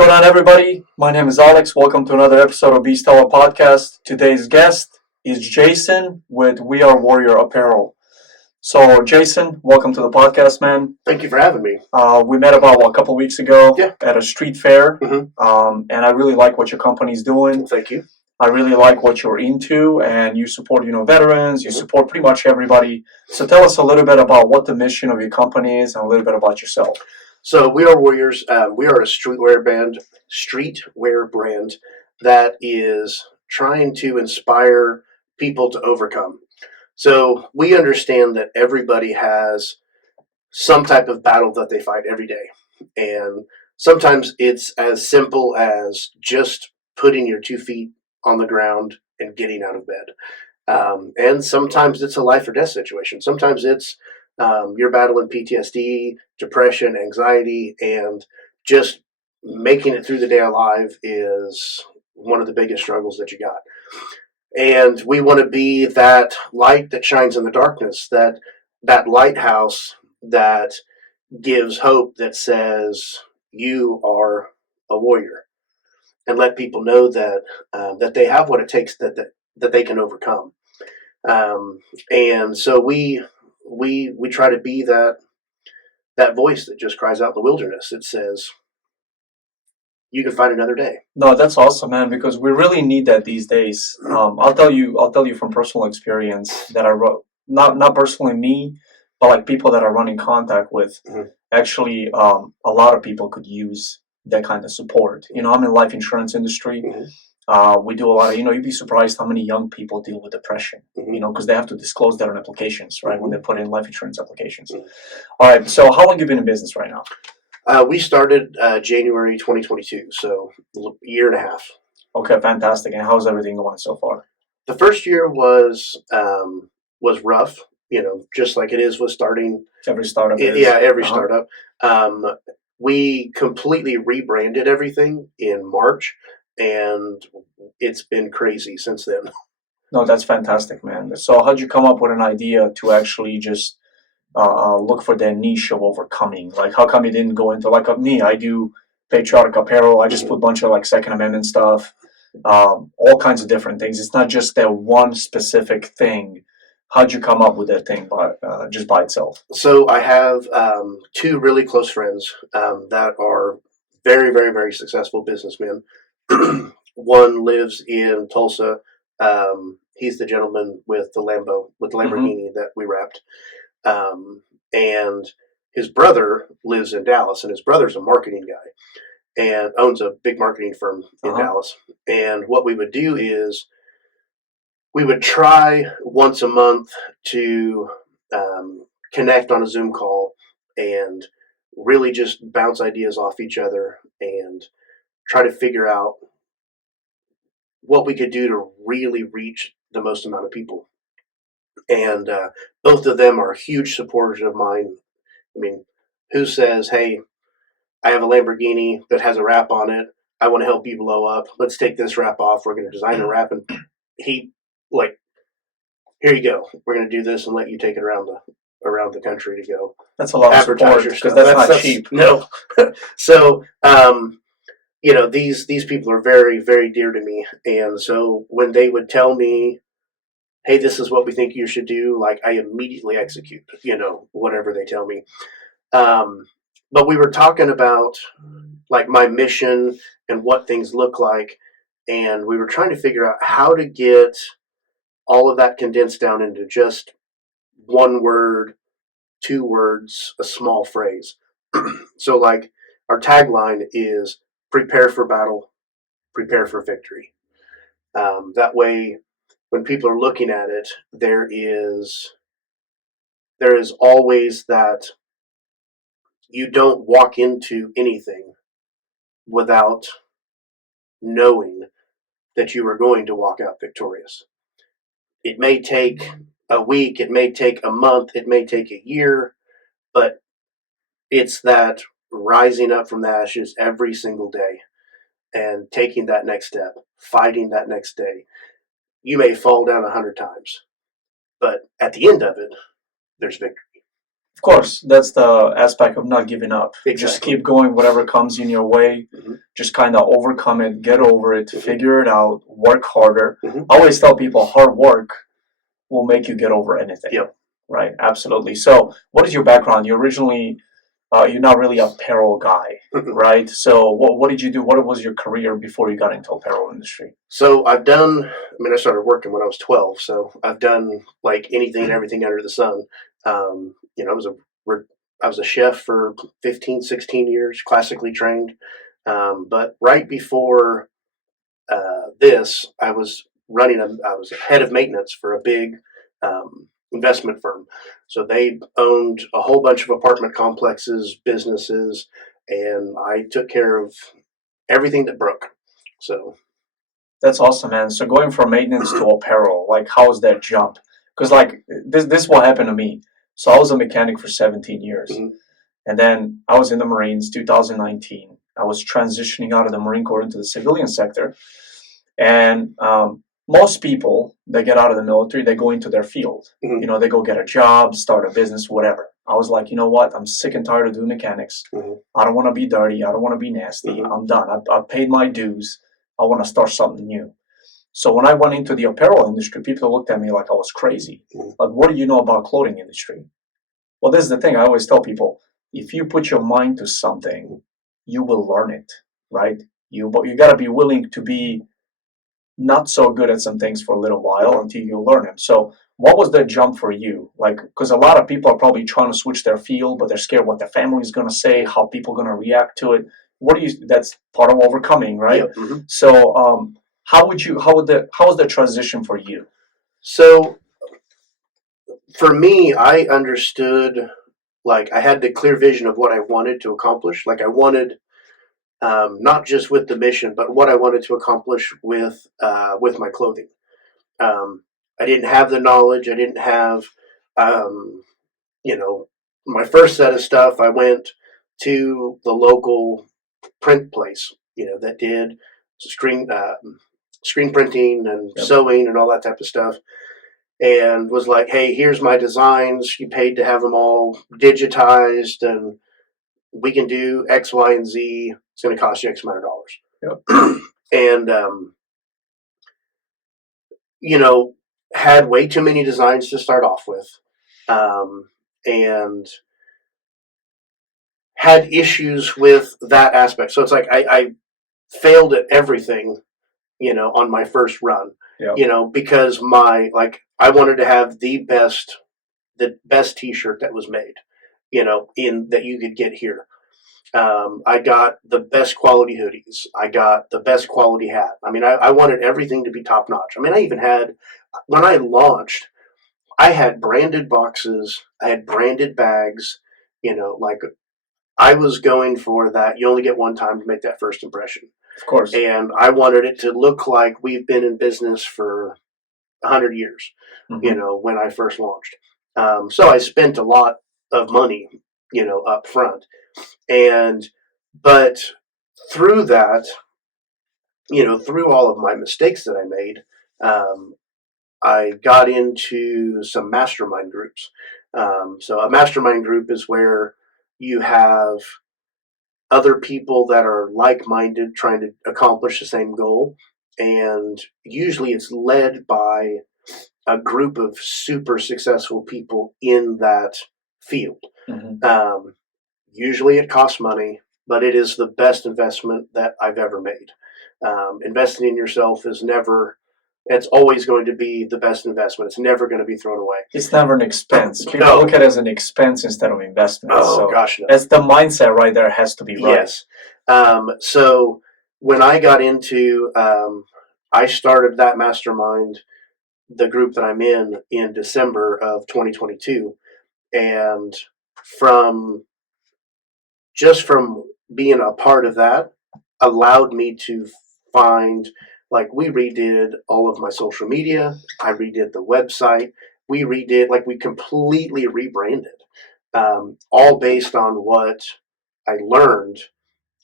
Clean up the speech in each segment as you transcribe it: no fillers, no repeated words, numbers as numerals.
going on, everybody? My name is Alex. Welcome to another episode of Beast Tower Podcast. Today's guest is Jason with We Are Warrior Apparel. So, Jason, welcome to the podcast, man. Thank you for having me. We met about a couple weeks ago at a street fair, Mm-hmm. and I really like what your company's doing. Thank you. I really like what you're into, and you support, veterans. You support pretty much everybody. So, tell us a little bit about what the mission of your company is, and a little bit about yourself. So We Are Warriors. We are a streetwear brand that is trying to inspire people to overcome. So we understand that everybody has some type of battle that they fight every day. And sometimes it's as simple as just putting your 2 feet on the ground and getting out of bed. And sometimes it's a life or death situation. Sometimes it's you're battling PTSD, depression, anxiety, and just making it through the day alive is one of the biggest struggles that you got. And we want to be that light that shines in the darkness, that lighthouse that gives hope, that says you are a warrior, and let people know that that they have what it takes that they can overcome. And so we try to be that voice that just cries out in the wilderness. It says, you can find another day. No, that's awesome, man, because we really need that these days. I'll tell you from personal experience that I wrote, not personally me, but like people that I run in contact with. Mm-hmm. Actually, a lot of people could use that kind of support. I'm in life insurance industry. Mm-hmm. We do a lot of, you'd be surprised how many young people deal with depression, Mm-hmm. because they have to disclose that on applications, right, Mm-hmm. when they put in life insurance applications. Mm-hmm. All right, so how long have you been in business right now? We started January 2022, so a year and a half. Okay, fantastic. And how's everything going so far? The first year was rough, just like it is with starting. Every startup is. Yeah, every startup. We completely rebranded everything in March, and it's been crazy since then. No, that's fantastic, man. So how'd you come up with an idea to actually just look for that niche of overcoming? Like, how come you didn't go into, like me, I do patriotic apparel. I just put a bunch of like Second Amendment stuff, all kinds of different things. It's not just that one specific thing. How'd you come up with that thing just by itself? So I have 2 really close friends that are very, very, very successful businessmen. One lives in Tulsa. He's the gentleman with the Lamborghini that we wrapped. And his brother lives in Dallas, and his brother's a marketing guy and owns a big marketing firm in Dallas. And what we would do is we would try once a month to connect on a Zoom call and really just bounce ideas off each other and try to figure out what we could do to really reach the most amount of people. And both of them are huge supporters of mine. I mean, who says, hey, I have a Lamborghini that has a wrap on it. I want to help you blow up. Let's take this wrap off. We're going to design a wrap. And he, here you go. We're going to do this and let you take it around the country to go. That's a lot of support, because that's not cheap. No. So, these people are very, very dear to me. And so when they would tell me, hey, this is what we think you should do, like, I immediately execute, whatever they tell me. But we were talking about, like, my mission and what things look like, and we were trying to figure out how to get all of that condensed down into just 1 word, 2 words, a small phrase. So, like, our tagline is prepare for battle, prepare for victory. That way, when people are looking at it, there is always that you don't walk into anything without knowing that you are going to walk out victorious. It may take a week, it may take a month, it may take a year, but it's that rising up from the ashes every single day and taking that next step, fighting that next day. You may fall down 100 times, but at the end of it, there's victory. Of course, that's the aspect of not giving up. Exactly. Just keep going, whatever comes in your way. Mm-hmm. Just kind of overcome it, get over it, Mm-hmm. figure it out, work harder. Mm-hmm. I always tell people hard work will make you get over anything. Yep. Right, absolutely. So, what is your background? You originally, you're not really a apparel guy, right? So, what did you do? What was your career before you got into apparel industry? So I've done. I mean, I started working when I was 12, so I've done like anything and everything under the sun. You know, I was a chef for 15, 16 years, classically trained. But right before this, I was I was head of maintenance for a big investment firm. So they owned a whole bunch of apartment complexes, businesses, and I took care of everything that broke. So That's awesome, man. So going from maintenance to apparel, like how was that jump? Because like this what happened to me. So I was a mechanic for 17 years, mhm, and then I was in the Marines 2019. I was transitioning out of the Marine Corps into the civilian sector, and most people that get out of the military, they go into their field. mhm, You know, they go get a job, start a business, whatever. I was like, you know what? I'm sick and tired of doing mechanics. mhm, I don't want to be dirty. I don't want to be nasty. mhm, I'm done. I've paid my dues. I want to start something new. So when I went into the apparel industry, people looked at me like I was crazy. mhm, Like, what do you know about clothing industry? Well, this is the thing. I always tell people: if you put your mind to something, you will learn it, right? But you got to be willing to be not so good at some things for a little while mhm. until you learn them. So, what was the jump for you? Like, because a lot of people are probably trying to switch their field, but they're scared what their family is going to say, how people are going to react to it. What do you? That's part of overcoming, right? Yep. Mhm. So, how was the transition for you? So for me, I understood, like I had the clear vision of what I wanted to accomplish. Like I wanted not just with the mission, but what I wanted to accomplish with my clothing. Um, I didn't have the knowledge. I didn't have, um, you know, my first set of stuff. I went to the local print place, you know, that did screen printing and Yep. sewing and all that type of stuff, and was like, "Hey, here's my designs. You paid to have them all digitized, and we can do X, Y, and Z. It's going to cost you X amount of Yep. dollars." And you know, had way too many designs to start off with, and had issues with that aspect. So it's like I failed at everything, you know, on my first run, Yep. you know, because I wanted to have the best T-shirt that was made, you know, in that you could get here. I got the best quality hoodies. I got the best quality hat. I mean, I wanted everything to be top notch. I mean, I even had, when I launched, I had branded boxes, I had branded bags, you know, like I was going for that. You only get one time to make that first impression. Of course. And I wanted it to look like we've been in business for 100 years, you Mm-hmm. know, when I first launched. So I spent a lot of money, you know, up front. And, but through that, you know, through all of my mistakes that I made, um, I got into some mastermind groups. So a mastermind group is where you have other people that are like-minded trying to accomplish the same goal, and usually it's led by a group of super successful people in that field. Mm-hmm. Usually it costs money, but it is the best investment that I've ever made. Investing in yourself is never, it's always going to be the best investment. It's never going to be thrown away. It's never an expense. People No. look at it as an expense instead of investment. Oh, So gosh, no. that's the mindset right there has to be right. Yes. So when I got into, I started that mastermind, the group that I'm in December of 2022. And from from being a part of that, allowed me to find, like, we redid all of my social media. I redid the website. We completely rebranded, all based on what I learned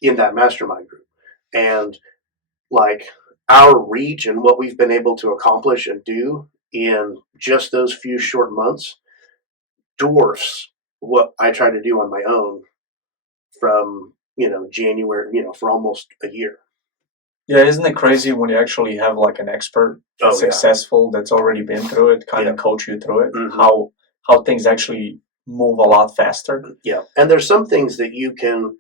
in that mastermind group. And like our reach and what we've been able to accomplish and do in just those few short months dwarfs what I try to do on my own from, January, for almost a year. Yeah, isn't it crazy when you actually have like an expert that's Oh, yeah. successful, that's already been through it, kind Yeah. of coach you through it, Hmm. how things actually move a lot faster. Yeah. And there's some things that you can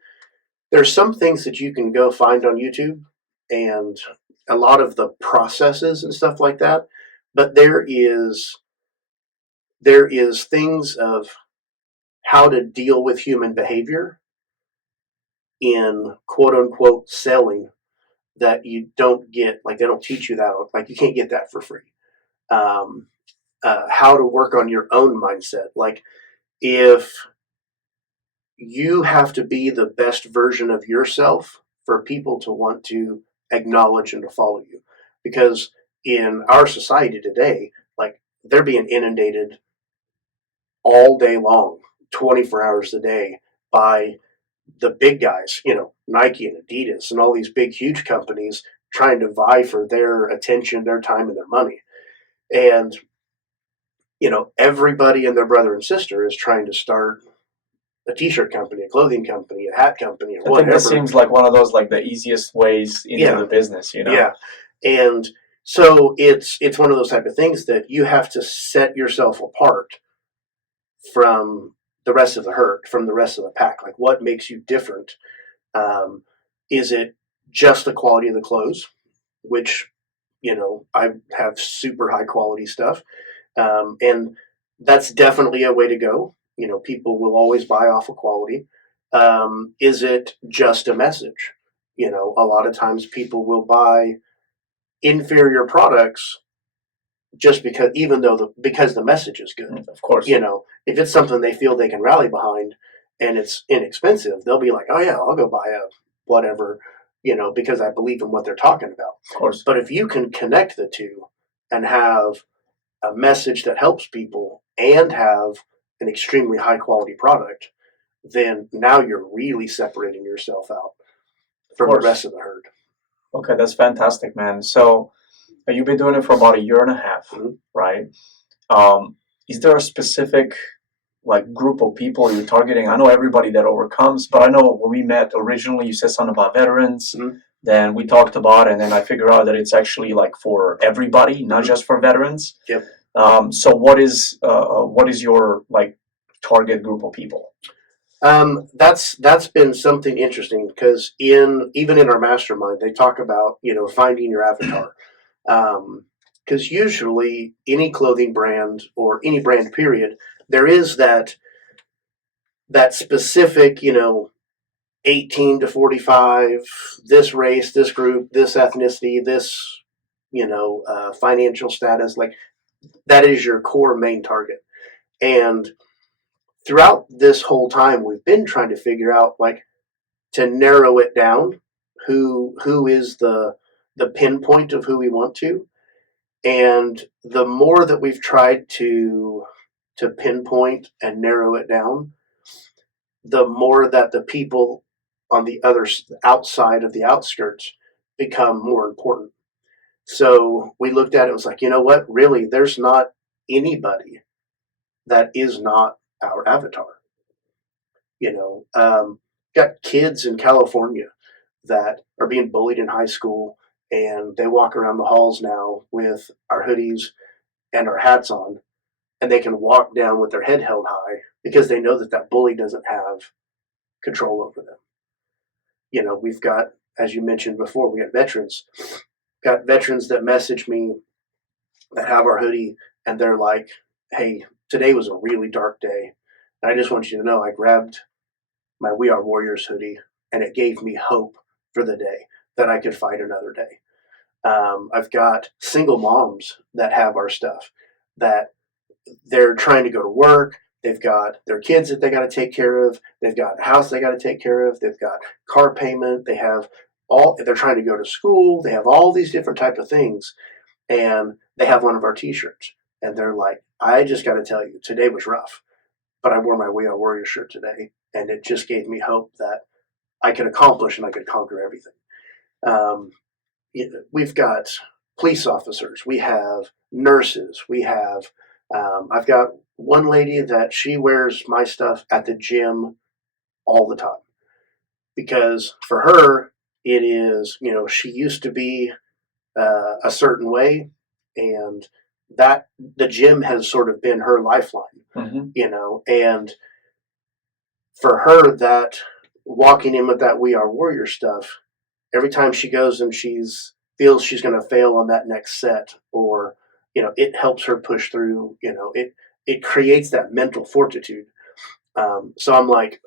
go find on YouTube, and a lot of the processes and stuff like that. But there is things of how to deal with human behavior in quote unquote selling that you don't get, like they don't teach you that, like you can't get that for free. Um, how to work on your own mindset. Like if you have to be the best version of yourself for people to want to acknowledge and to follow you. Because in our society today, like they're being inundated all day long, 24 hours a day by the big guys, Nike and Adidas and all these big, huge companies trying to vie for their attention, their time, and their money. And, everybody and their brother and sister is trying to start a t-shirt company, a clothing company, a hat company, or I think this whatever. seems like one of those like the easiest ways into Yeah, the business, you know? yeah. And so it's one of those type of things that you have to set yourself apart from the rest of the herd, from the rest of the pack. Like what makes you different? Um, is it just the quality of the clothes, which I have super high quality stuff, and that's definitely a way to go. People will always buy off of quality. Is it just a message? A lot of times people will buy inferior products just because, even though because the message is good. Of course. If it's something they feel they can rally behind and it's inexpensive, they'll be like, oh yeah, I'll go buy a whatever, because I believe in what they're talking about. Of course. But if you can connect the two and have a message that helps people and have an extremely high quality product, then now you're really separating yourself out from the rest of the herd. Okay, that's fantastic, man. So you've been doing it for about a year and a half, right? Is there a specific like group of people you're targeting? I know everybody that overcomes, but I know when we met originally, you said something about veterans. Then we talked about, and then I figured out that it's actually like for everybody, not just for veterans. Yep. So what is your like target group of people? That's been something interesting because even in our mastermind, they talk about finding your avatar. Because usually any clothing brand or any brand period, there is that specific 18 to 45, this race, this group, this ethnicity, this financial status, like that is your core main target. And throughout this whole time, we've been trying to figure out like to narrow it down, who is the pinpoint of who we want to. And the more that we've tried to pinpoint and narrow it down, the more that the people on the other outside of the outskirts become more important. So we looked at it, was like, you know what? Really, there's not anybody that is not our avatar. Got kids in California that are being bullied in high school, and they walk around the halls now with our hoodies and our hats on, and they can walk down with their head held high because they know that that bully doesn't have control over them. We've got, as you mentioned before, we got veterans that message me that have our hoodie, and they're like, hey, today was a really dark day. And I just want you to know I grabbed my We Are Warriors hoodie, and it gave me hope for the day that I could fight another day. I've got single moms that have our stuff that they're trying to go to work. They've got their kids that they got to take care of. They've got a house they got to take care of. They've got car payment. They're trying to go to school. They have all these different type of things. And they have one of our t-shirts. And they're like, I just got to tell you, today was rough, but I wore my We Are Warrior shirt today. And it just gave me hope that I could accomplish and I could conquer everything. We've got police officers. We have nurses. We have, I've got one lady that she wears my stuff at the gym all the time because for her, it is, she used to be a certain way, and that the gym has sort of been her lifeline, Mm-hmm. And for her, that walking in with that We Are Warrior stuff, every time she goes and feels she's going to fail on that next set, or it helps her push through. It creates that mental fortitude. So I'm like,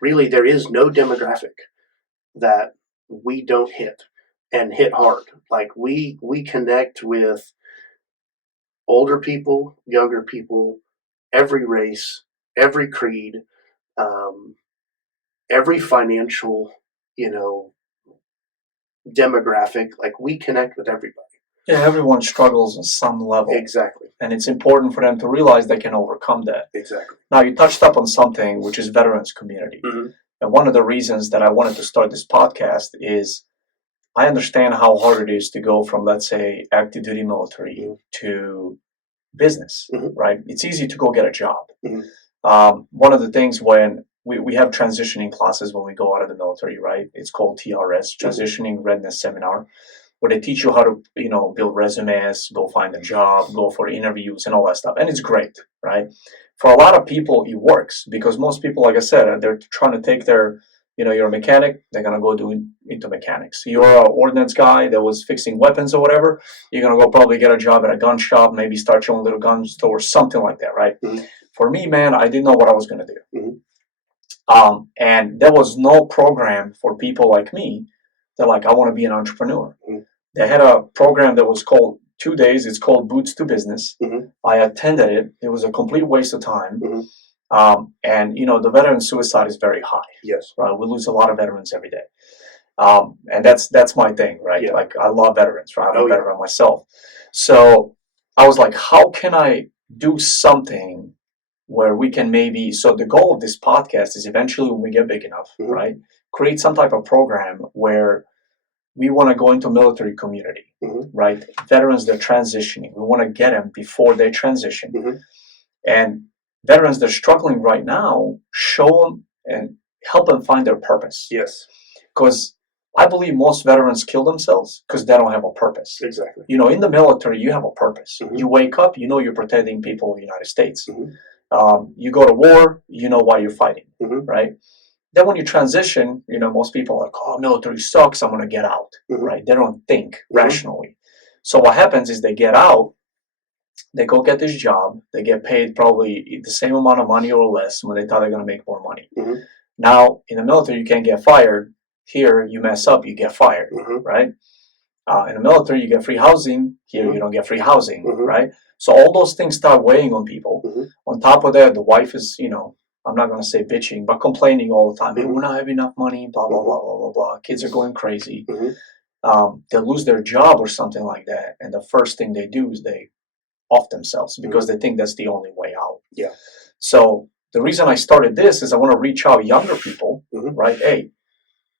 really, there is no demographic that we don't hit and hit hard. Like we connect with older people, younger people, every race, every creed, um, every financial, you know, demographic. Like we connect with everybody. Yeah, everyone struggles on some level. Exactly. And it's important for them to realize they can overcome that. Exactly. Now, you touched up on something, which is veterans community. Mm-hmm. And one of the reasons that I wanted to start this podcast is I understand how hard it is to go from, let's say, active duty military mm-hmm. to business, mm-hmm. right? It's easy to go get a job. Mm-hmm. One of the things when we have transitioning classes when we go out of the military, right? It's called TRS, Transitioning Readiness Seminar, where they teach you how to, build resumes, go find a job, go for interviews and all that stuff. And it's great, right? For a lot of people, it works because most people, like I said, they're trying to take their, you're a mechanic, they're going to go into mechanics. You're an ordnance guy that was fixing weapons or whatever, you're going to go probably get a job at a gun shop, maybe start your own little gun store, something like that, right? Mm-hmm. For me, man, I didn't know what I was going to do. Mm-hmm. And there was no program for people like me that I want to be an entrepreneur. Mm-hmm. They had a program that was called 2 days. It's called Boots to Business. Mm-hmm. I attended it. It was a complete waste of time. Mm-hmm. And the veteran suicide is very high. Yes. Right? We lose a lot of veterans every day. And that's my thing, right? Yeah. I love veterans, right? I'm a veteran myself. So I was like, how can I do something where we can so the goal of this podcast is eventually when we get big enough, mm-hmm. right? Create some type of program where we want to go into military community, mm-hmm. right? Veterans that are transitioning. We want to get them before they transition. Mm-hmm. And veterans that are struggling right now, show them and help them find their purpose. Yes. Because I believe most veterans kill themselves because they don't have a purpose. Exactly. In the military, you have a purpose. Mm-hmm. You wake up, you're protecting people of the United States. Mm-hmm. You go to war, you know why you're fighting, mm-hmm. right? Then when you transition, most people are like, oh, military sucks, I'm going to get out, mm-hmm. right? They don't think mm-hmm. rationally. So what happens is they get out, they go get this job, they get paid probably the same amount of money or less when they thought they're going to make more money. Mm-hmm. Now, in the military, you can't get fired. Here, you mess up, you get fired, mm-hmm. right? In the military, you get free housing. Here, mm-hmm. you don't get free housing, mm-hmm. right? So all those things start weighing on people. Mm-hmm. On top of that, the wife is, I'm not going to say bitching, but complaining all the time. Mm-hmm. Hey, we're not having enough money, blah, blah, mm-hmm. blah, blah, blah, blah. Kids are going crazy. Mm-hmm. They lose their job or something like that. And the first thing they do is they off themselves because they think that's the only way out. Yeah. So the reason I started this is I want to reach out younger people, right? Hey,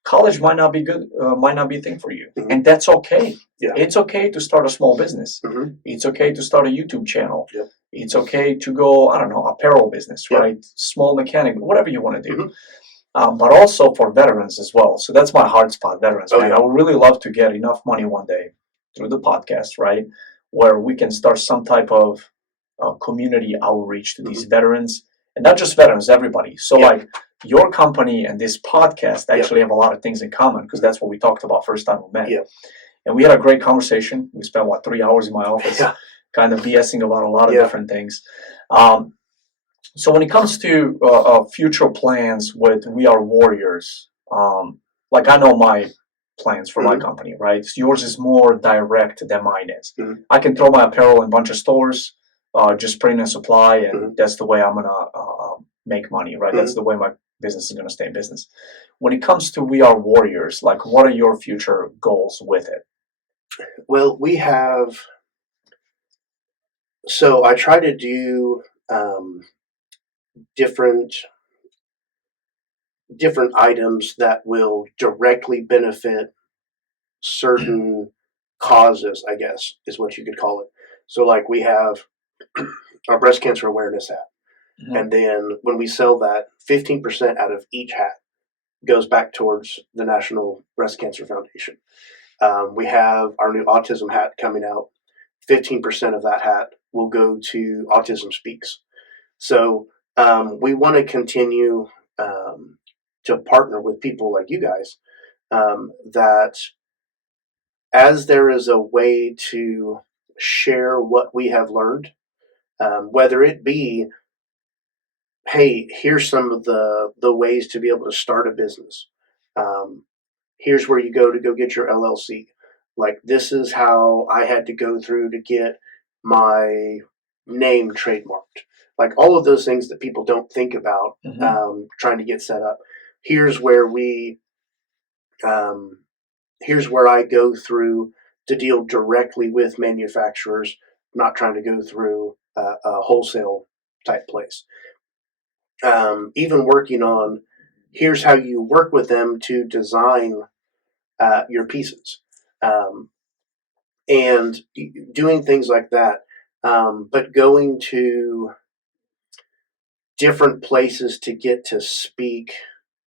college might not be good, might not be a thing for you. And that's okay. Yeah. It's okay to start a small business. It's okay to start a YouTube channel. Yep. It's okay to go, apparel business, right? Small mechanic, whatever you want to do. But also for veterans as well. So that's my hard spot, veterans, man. I would really love to get enough money one day through the podcast, right? Where we can start some type of community outreach to these veterans. And not just veterans, everybody. So your company and this podcast actually have a lot of things in common because that's what we talked about first time we met. And we had a great conversation. We spent, 3 hours in my office kind of BSing about a lot of different things. So when it comes to future plans with We Are Warriors, I know my plans for my company, right? Yours is more direct than mine is. I can throw my apparel in a bunch of stores, just print and supply, and that's the way I'm going to make money, right? That's the way my business is going to stay in business. When it comes to We Are Warriors, what are your future goals with it? Well, we have, so I try to do different items that will directly benefit certain causes, I guess, is what you could call it. So we have our breast cancer awareness hat. Mhm. And then when we sell that, 15% out of each hat goes back towards the National Breast Cancer Foundation. We have our new autism hat coming out. 15% of that hat will go to Autism Speaks. So we want to continue to partner with people like you guys, that as there is a way to share what we have learned, whether it be, hey, here's some of the ways to be able to start a business. Um, Here's where you go to go get your LLC. Like, this is how I had to go through to get my name trademarked. Like, all of those things that people don't think about, trying to get set up. Here's where we, um, here's where I go through to deal directly with manufacturers, not trying to go through a wholesale type place. Even working on, here's how you work with them to design your pieces, um, and doing things like that. But going to different places to get to speak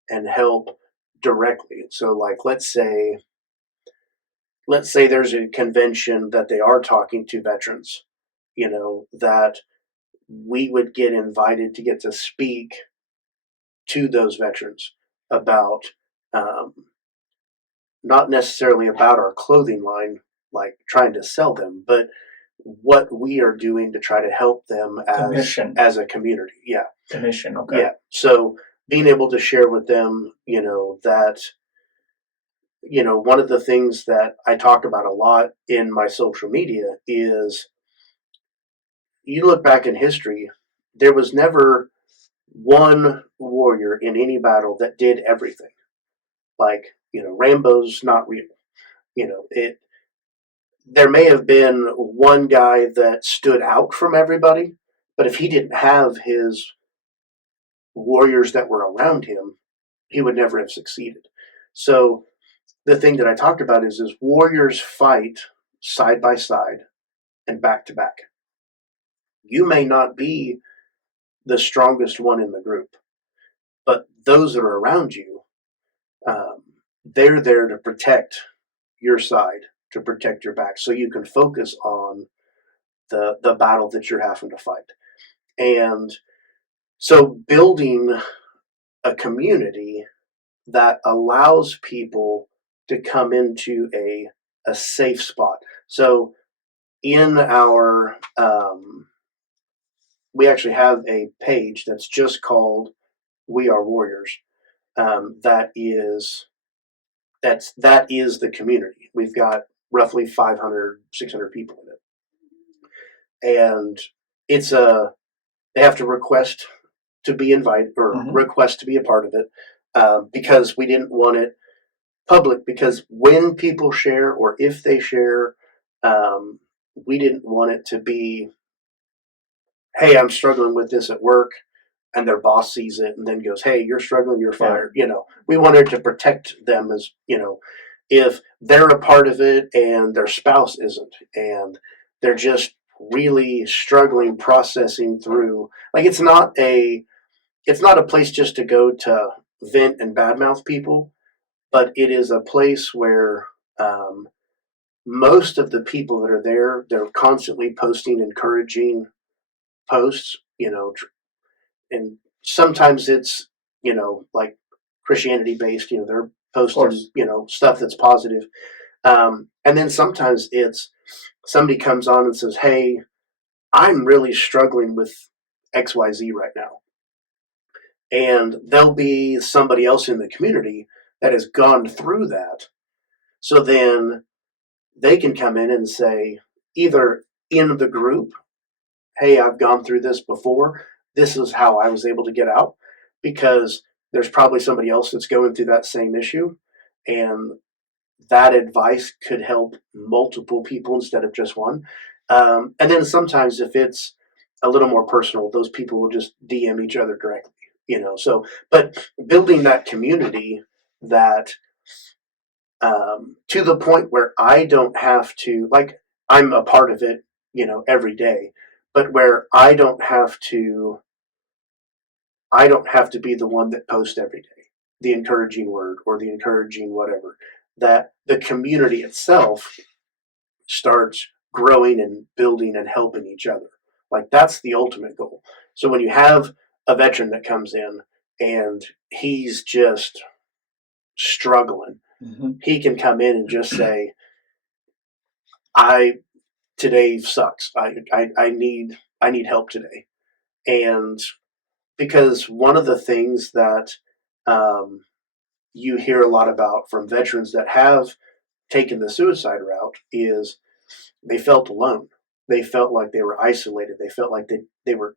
and help directly. So, like, let's say there's a convention that they are talking to veterans, that we would get invited to get to speak to those veterans about, um, not necessarily about our clothing line, like trying to sell them, but what we are doing to try to help them The mission. as a community. Yeah. The mission. Okay. Yeah. So being able to share with them, that, one of the things that I talk about a lot in my social media is, you look back in history, there was never one warrior in any battle that did everything. Like, Rambo's not real. It There may have been one guy that stood out from everybody, but if he didn't have his warriors that were around him, he would never have succeeded. So the thing that I talked about is warriors fight side by side and back to back. You may not be the strongest one in the group, but those that are around you, um, they're there to protect your side, to protect your back, so you can focus on the battle that you're having to fight. And so building a community that allows people to come into a safe spot. So in our, we actually have a page that's just called We Are Warriors. That is the community. We've got roughly 500, 600 people in it. And it's they have to request to be invited, or request to be a part of it, because we didn't want it public. Because when people share, or if they share, we didn't want it to be, hey, I'm struggling with this at work, and their boss sees it and then goes, hey, you're struggling, you're fired. We wanted to protect them, as if they're a part of it and their spouse isn't, and they're just really struggling processing through. Like, it's not a place just to go to vent and badmouth people, but it is a place where, most of the people that are there, they're constantly posting encouraging posts, and sometimes it's, like Christianity based, they're posting, stuff that's positive. And then sometimes it's somebody comes on and says, hey, I'm really struggling with XYZ right now. And there'll be somebody else in the community that has gone through that. So then they can come in and say, either in the group, hey, I've gone through this before. This is how I was able to get out, because there's probably somebody else that's going through that same issue. And that advice could help multiple people instead of just one. And then sometimes if it's a little more personal, those people will just DM each other directly, So, but building that community that, to the point where I don't have to, like, I'm a part of it, every day, but where I don't have to be the one that posts every day the encouraging word or the encouraging whatever. That the community itself starts growing and building and helping each other. Like that's the ultimate goal. So when you have a veteran that comes in and he's just struggling, he can come in and just say, today sucks. I need help today. And because one of the things that you hear a lot about from veterans that have taken the suicide route is they felt alone. They felt like they were isolated. They felt like they were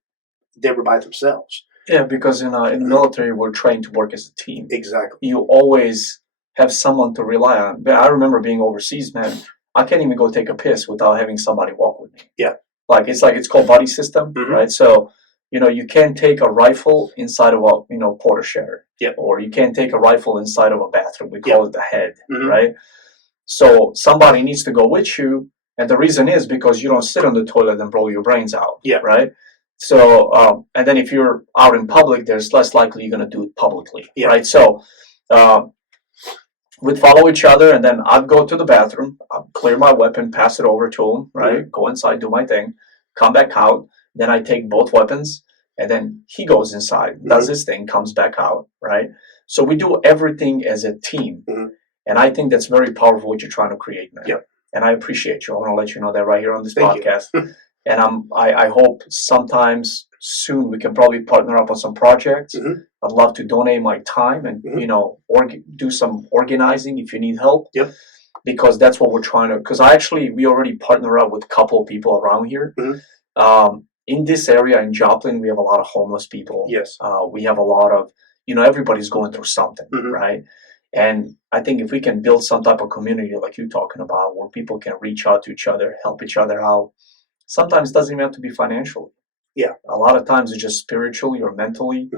by themselves. Yeah, because in the military, we're trained to work as a team. Exactly. You always have someone to rely on. I remember being overseas, man. I can't even go take a piss without having somebody walk with me. Yeah. It's called buddy system, right? So, you can't take a rifle inside of a porta shedder. Yeah. Or you can't take a rifle inside of a bathroom. We call it the head, right? So somebody needs to go with you. And the reason is because you don't sit on the toilet and blow your brains out. Yeah. Right? So, and then if you're out in public, there's less likely you're going to do it publicly. Yeah. Right? So, we'd follow each other, and then I'd go to the bathroom, I'd clear my weapon, pass it over to him, right? Go inside, do my thing, come back out. Then I take both weapons, and then he goes inside, does his thing, comes back out, right? So we do everything as a team. And I think that's very powerful what you're trying to create, man. Yep. And I appreciate you. I want to let you know that right here on this Thank podcast. And I hope sometimes soon we can probably partner up on some projects. I'd love to donate my time and do some organizing if you need help. Yep. Because that's what we're trying to. Because we already partner up with a couple of people around here. In this area in Joplin, we have a lot of homeless people. Yes. We have a lot of everybody's going through something, right? And I think if we can build some type of community like you're talking about, where people can reach out to each other, help each other out, sometimes it doesn't even have to be financially. Yeah. A lot of times it's just spiritually or mentally.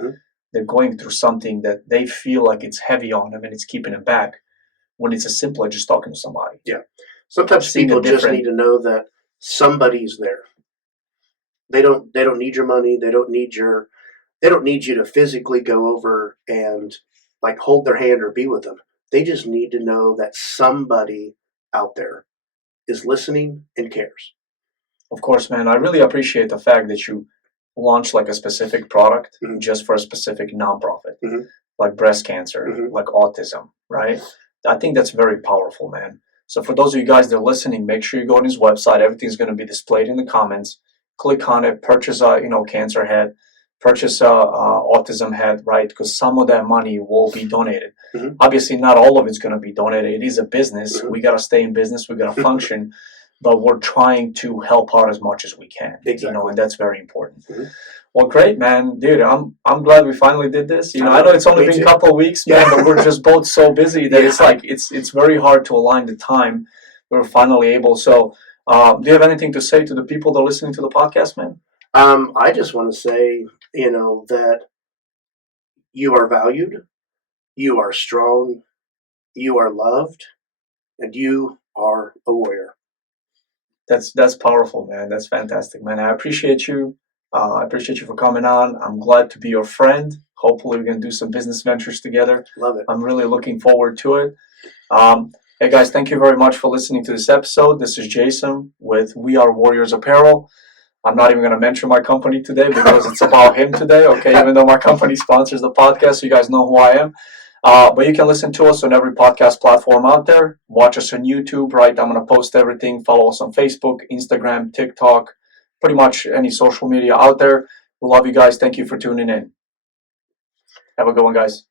They're going through something that they feel like it's heavy on them and it's keeping them back. When it's as simple as just talking to somebody. Yeah. Sometimes people just need to know that somebody's there. They don't need your money. They don't need you to physically go over and like hold their hand or be with them. They just need to know that somebody out there is listening and cares. Of course, man. I really appreciate the fact that you launched like a specific product just for a specific nonprofit, like breast cancer, like autism, right? I think that's very powerful, man. So for those of you guys that are listening, make sure you go on his website. Everything's going to be displayed in the comments. Click on it, purchase a cancer head, purchase a autism head, right? Because some of that money will be donated. Obviously, not all of it's going to be donated. It is a business. We got to stay in business. We got to function, but we're trying to help out as much as we can. Exactly. And that's very important. Well, great, man, dude. I'm glad we finally did this. I know it's only been a couple of weeks, man, but we're just both so busy that it's very hard to align the time. We're finally able. So, do you have anything to say to the people that are listening to the podcast, man? I just want to say, that you are valued, you are strong, you are loved, and you are a warrior. That's powerful, man. That's fantastic, man. I appreciate you. I appreciate you for coming on. I'm glad to be your friend. Hopefully we can do some business ventures together. Love it. I'm really looking forward to it. Hey guys, thank you very much for listening to this episode. This is Jason with We Are Warriors Apparel. I'm not even going to mention my company today because it's about him today, okay? Even though my company sponsors the podcast, so you guys know who I am. But you can listen to us on every podcast platform out there. Watch us on YouTube, right? I'm going to post everything. Follow us on Facebook, Instagram, TikTok, pretty much any social media out there. We love you guys. Thank you for tuning in. Have a good one, guys.